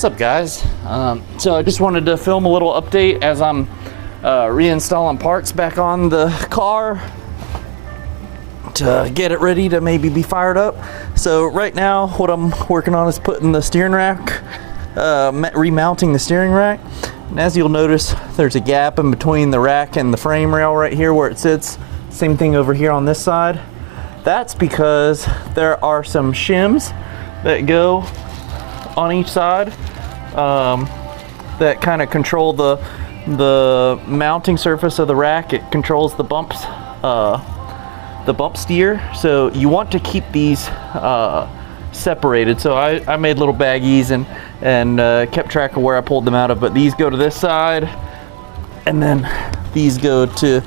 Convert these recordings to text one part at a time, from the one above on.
What's up, guys? So I just wanted to film a little update as I'm reinstalling parts back on the car to get it ready to maybe be fired up. So right now what I'm working on is putting the steering rack, remounting the steering rack. And as you'll notice, there's a gap in between the rack and the frame rail right here where it sits. Same thing over here on this side. That's because there are some shims that go on each side that kind of control the mounting surface of the rack. It controls the bumps, the bump steer. So you want to keep these separated. So I made little baggies and kept track of where I pulled them out of. But these go to this side, and then these go to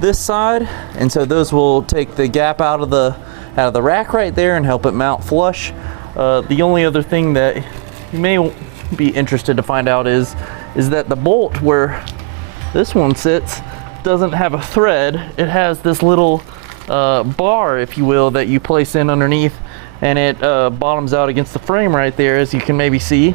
this side, and so those will take the gap out of the rack right there and help it mount flush. The only other thing that you may be interested to find out is that the bolt where this one sits doesn't have a thread. It has this little bar, if you will, that you place in underneath, and it bottoms out against the frame right there, as you can maybe see.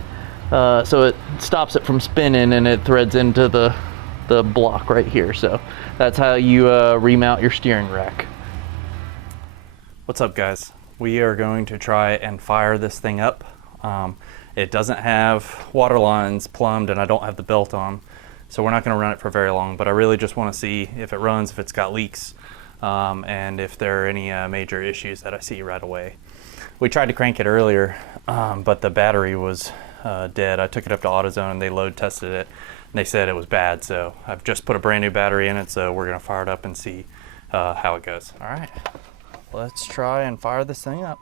So it stops it from spinning, and it threads into the block right here. So that's how you remount your steering rack. What's up, guys? We are going to try and fire this thing up. It doesn't have water lines plumbed, and I don't have the belt on, so we're not going to run it for very long, but I really just want to see if it runs, if it's got leaks, and if there are any major issues that I see right away. We tried to crank it earlier, but the battery was dead. I took it up to AutoZone and they load tested it, and they said it was bad, so I've just put a brand new battery in it, so we're going to fire it up and see how it goes. All right, let's try and fire this thing up.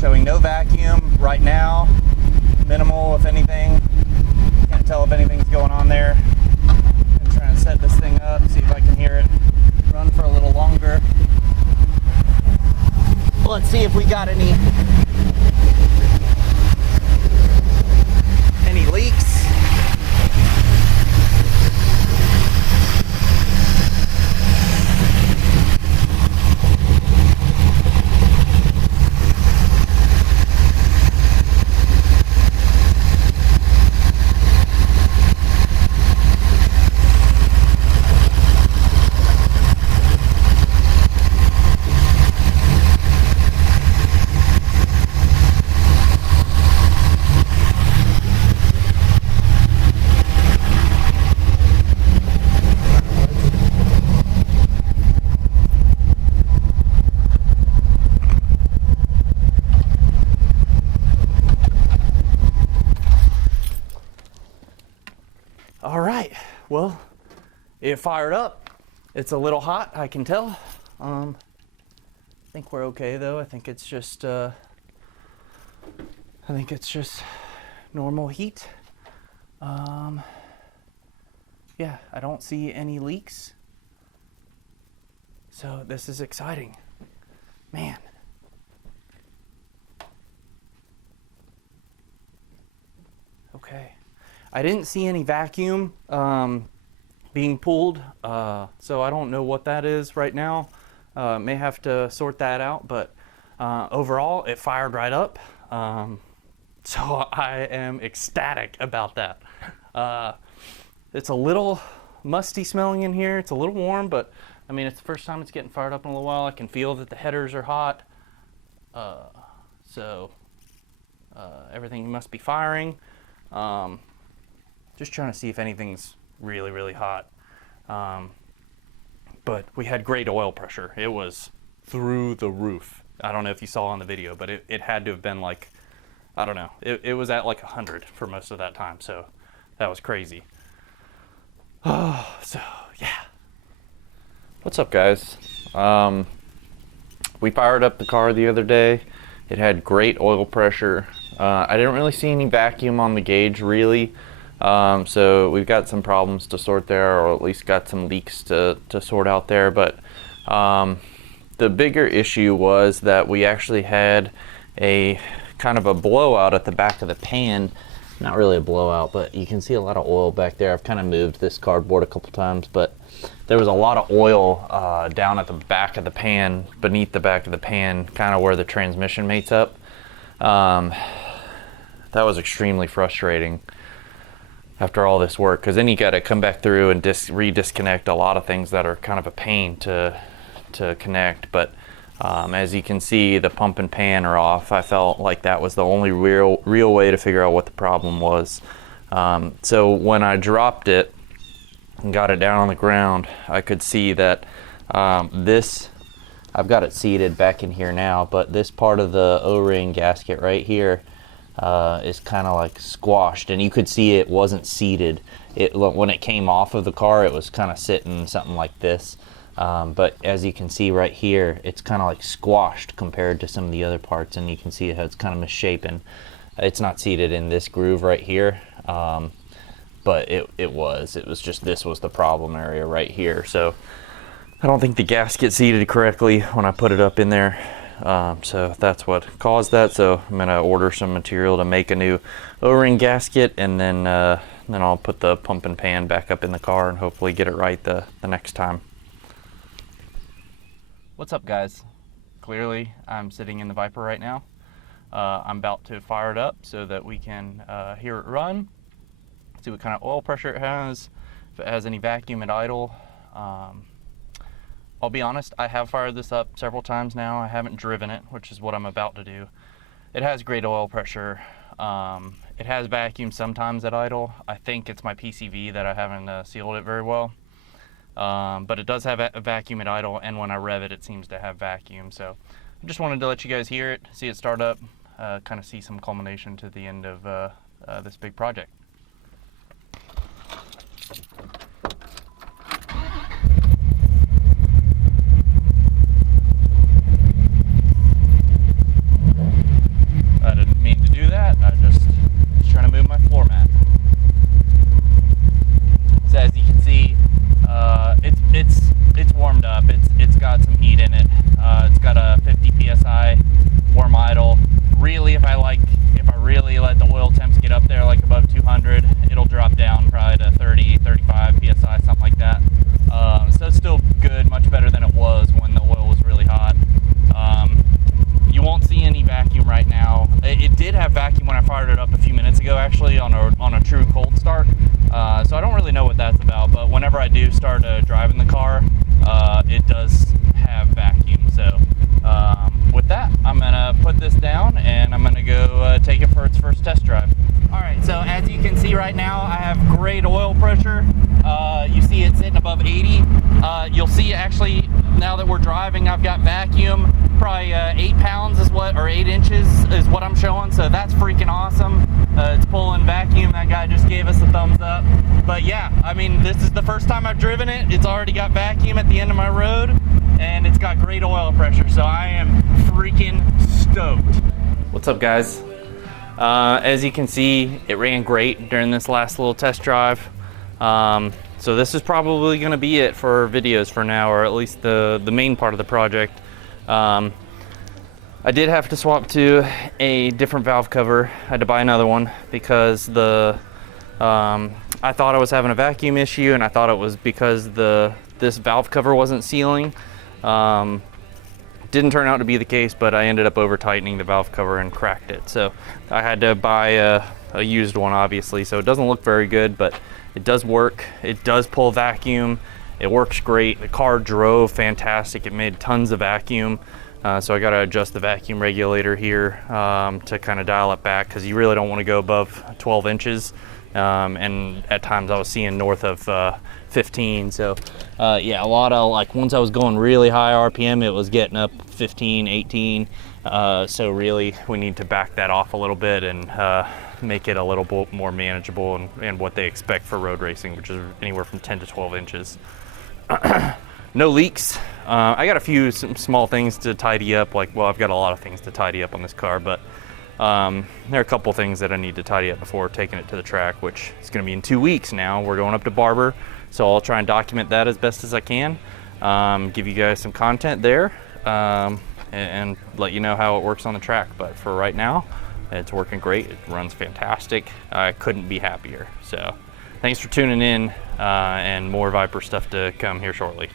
Showing no vacuum right now, minimal if anything. Can't tell if anything's going on there. I'm trying to set this thing up, see if I can hear it run for a little longer. Let's see if we got any leaks. All right, well, it fired up. It's a little hot, I can tell. I think we're okay though. I think it's just normal heat. Yeah, I don't see any leaks. So this is exciting, man. Okay. I didn't see any vacuum being pulled, so I don't know what that is right now. May have to sort that out, but overall it fired right up. So I am ecstatic about that. It's a little musty smelling in here. It's a little warm, but I mean, it's the first time it's getting fired up in a little while. I can feel that the headers are hot. So everything must be firing. Just trying to see if anything's really, really hot. But we had great oil pressure. It was through the roof. I don't know if you saw on the video, but it had to have been like, I don't know. It was at like 100 for most of that time. So that was crazy. So yeah. What's up, guys? We fired up the car the other day It had great oil pressure. I didn't really see any vacuum on the gauge really. So we've got some problems to sort there, or at least got some leaks to sort out there. But the bigger issue was that we actually had a kind of a blowout at the back of the pan. Not really a blowout, but you can see a lot of oil back there. I've kind of moved this cardboard a couple times, but there was a lot of oil down at the back of the pan, beneath the back of the pan, kind of where the transmission mates up. That was extremely frustrating after all this work, because then you got to come back through and re-disconnect a lot of things that are kind of a pain to connect. But as you can see, the pump and pan are off. I felt like that was the only real way to figure out what the problem was. So when I dropped it and got it down on the ground, I could see that I've got it seated back in here now, but this part of the O-ring gasket right here is kind of like squashed, and you could see it wasn't seated. When it came off of the car, it was kind of sitting something like this. But as you can see right here, it's kind of like squashed compared to some of the other parts, and you can see how it's kind of misshapen. It's not seated in this groove right here, but it was just, this was the problem area right here. So I don't think the gasket seated correctly when I put it up in there. So that's what caused that. So I'm gonna order some material to make a new O-ring gasket, and then I'll put the pump and pan back up in the car and hopefully get it right the next time. What's up, guys? Clearly I'm sitting in the Viper right now. I'm about to fire it up so that we can hear it run, see what kind of oil pressure it has, if it has any vacuum at idle. I'll be honest, I have fired this up several times now. I haven't driven it, which is what I'm about to do. It has great oil pressure. It has vacuum sometimes at idle. I think it's my PCV that I haven't sealed it very well. But it does have a vacuum at idle, and when I rev it, it seems to have vacuum. So I just wanted to let you guys hear it, see it start up, kind of see some culmination to the end of this big project. I didn't mean to do that. I just was trying to move my floor mat. So as you can see, it's warmed up. It's got some heat in it. It's got a 50 psi warm idle. Really, if I really let the oil temps get up there like above 200, it'll drop down probably to 30, 35 psi, something like that. So it's still good, much better than it was when the oil was really hot. You won't see any vacuum right now. It did have vacuum when I fired it up a few minutes ago, actually, on a true cold start. So I don't really know what that's about, but whenever I do start driving the car, it does have vacuum. So with that, I'm gonna put this down and I'm gonna go take it for its first test drive. All right, so as you can see right now, I have great oil pressure. You see it sitting above 80. You'll see actually, now that we're driving, I've got vacuum. Probably 8 pounds is what, or 8 inches is what I'm showing, so that's freaking awesome. It's pulling vacuum. That guy just gave us a thumbs up. But yeah, I mean, this is the first time I've driven it. It's already got vacuum at the end of my road, and it's got great oil pressure, so I am freaking stoked. What's up, guys? As you can see, it ran great during this last little test drive. So this is probably going to be it for videos for now, or at least the main part of the project. I did have to swap to a different valve cover. I had to buy another one because I thought I was having a vacuum issue, and I thought it was because this valve cover wasn't sealing. Didn't turn out to be the case, but I ended up over tightening the valve cover and cracked it. So I had to buy a used one, obviously. So it doesn't look very good, but it does work. It does pull vacuum. It works great. The car drove fantastic. It made tons of vacuum. So I got to adjust the vacuum regulator here to kind of dial it back, because you really don't want to go above 12 inches. And at times I was seeing north of 15. So yeah, a lot of, like, once I was going really high RPM, it was getting up 15, 18. So really we need to back that off a little bit and make it a little bit more manageable and what they expect for road racing, which is anywhere from 10 to 12 inches. No leaks. I got some small things to tidy up. Like, well, I've got a lot of things to tidy up on this car, but there are a couple things that I need to tidy up before taking it to the track, which is going to be in 2 weeks now. We're going up to Barber, so I'll try and document that as best as I can. Give you guys some content there, and let you know how it works on the track. But for right now, it's working great. It runs fantastic. I couldn't be happier. So thanks for tuning in, and more Viper stuff to come here shortly.